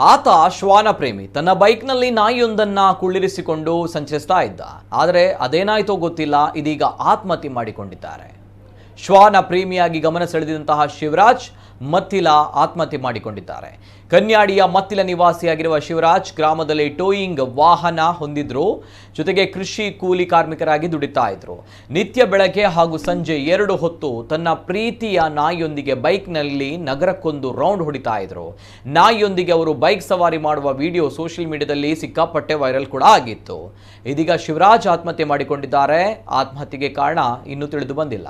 ಆತ ಶ್ವಾನ ಪ್ರೇಮಿ. ತನ್ನ ಬೈಕ್ನಲ್ಲಿ ನಾಯಿಯೊಂದನ್ನು ಕುಳ್ಳಿರಿಸಿಕೊಂಡು ಸಂಚರಿಸ್ತಾ ಇದ್ದ. ಆದರೆ ಅದೇನಾಯ್ತೋ ಗೊತ್ತಿಲ್ಲ, ಇದೀಗ ಆತ್ಮಹತ್ಯೆ ಮಾಡಿಕೊಂಡಿದ್ದಾರೆ. ಶ್ವಾನ ಪ್ರೇಮಿಯಾಗಿ ಗಮನ ಸೆಳೆದಿದ್ದಂತಹ ಶಿವರಾಜ್ ಮತ್ತಿಲ ಆತ್ಮಹತ್ಯೆ ಮಾಡಿಕೊಂಡಿದ್ದಾರೆ. ಕನ್ಯಾಡಿಯ ಮತ್ತಿಲ ನಿವಾಸಿಯಾಗಿರುವ ಶಿವರಾಜ್ ಗ್ರಾಮದಲ್ಲಿ ಟೋಯಿಂಗ್ ವಾಹನ ಹೊಂದಿದ್ರು. ಜೊತೆಗೆ ಕೃಷಿ ಕೂಲಿ ಕಾರ್ಮಿಕರಾಗಿ ದುಡಿತಾ ಇದ್ರು. ನಿತ್ಯ ಬೆಳಗ್ಗೆ ಹಾಗೂ ಸಂಜೆ 2 ಹೊತ್ತು ತನ್ನ ಪ್ರೀತಿಯ ನಾಯಿಯೊಂದಿಗೆ ಬೈಕ್ನಲ್ಲಿ ನಗರಕ್ಕೊಂದು ರೌಂಡ್ ಹೊಡಿತಾ ಇದ್ರು. ನಾಯಿಯೊಂದಿಗೆ ಅವರು ಬೈಕ್ ಸವಾರಿ ಮಾಡುವ ವಿಡಿಯೋ ಸೋಷಿಯಲ್ ಮೀಡಿಯಾದಲ್ಲಿ ಸಿಕ್ಕಾಪಟ್ಟೆ ವೈರಲ್ ಕೂಡ ಆಗಿತ್ತು. ಇದೀಗ ಶಿವರಾಜ್ ಆತ್ಮಹತ್ಯೆ ಮಾಡಿಕೊಂಡಿದ್ದಾರೆ. ಆತ್ಮಹತ್ಯೆಗೆ ಕಾರಣ ಇನ್ನೂ ತಿಳಿದು ಬಂದಿಲ್ಲ.